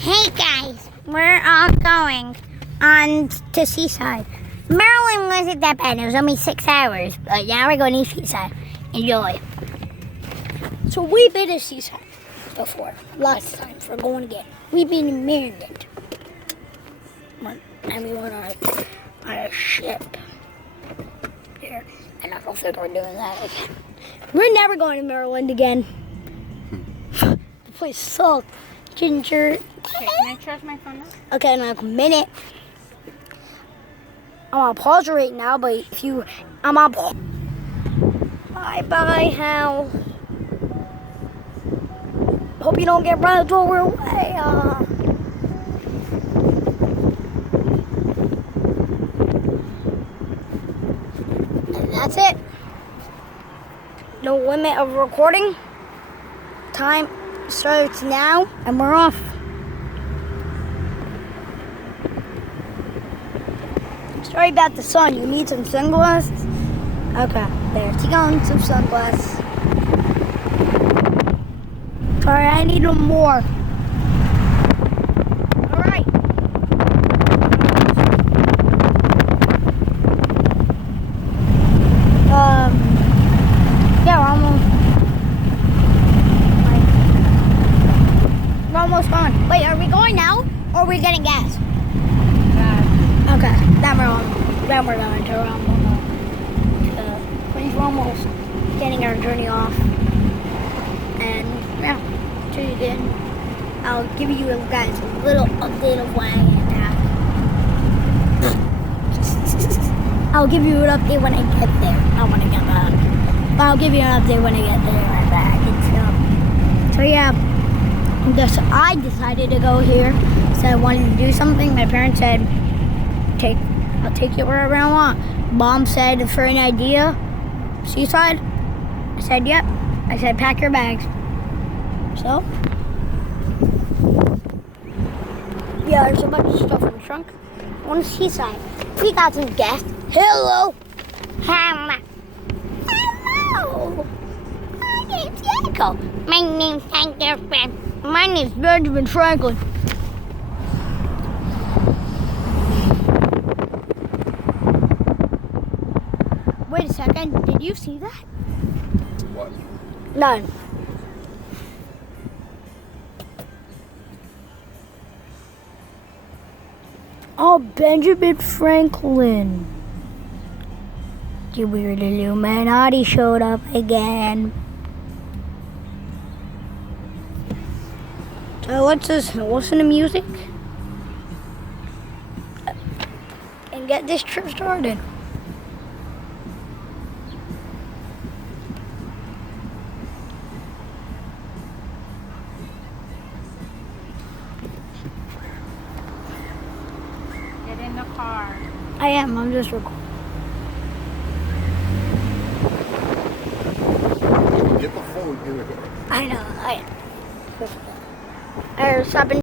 Hey guys, we're all going on to Seaside. Maryland wasn't that bad. It was only 6 hours, but now we're going to Seaside. Enjoy. So we've been to Seaside before. Lots of times. We're going again. We've been in Maryland. And we went on a ship. Here. And I don't think we're doing that again. We're never going to Maryland again. The place sucked. Ginger. Okay, can I charge my phone now? Okay, in like a minute. I'm on pause right now, but if you, I'm on pause. Bye, Hal. Hope you don't get run over away. And that's it. No limit of recording. Time starts now, and we're off. Sorry about the sun. You need some sunglasses? Okay, there you go. Some sunglasses. Sorry, I need them more. Alright. Yeah, we're almost gone. Wait, are we going now? Or are we getting gas? Okay, then we're going to we're almost getting our journey off. And yeah, see you then. I'll give you guys a little update of when I get back. I'll give you an update when I get there, not when I get back. But I'll give you an update when I get there and back. So yeah, I decided to go here. So I wanted to do something. My parents said, I'll take you wherever I want. Mom said, for an idea, Seaside. I said, yep. I said, pack your bags. So, yeah, there's a bunch of stuff in the trunk. On Seaside, we got some gas. Hello. Hello. My name's Yanko. My name's Franklin. My name's Benjamin Franklin. Wait a second, did you see that? What? None. Oh, Benjamin Franklin. The weird Illuminati showed up again. So let's just listen to music and get this trip started. Get in the car. I am, I'm just recording. Get the phone in the car. I know, I've been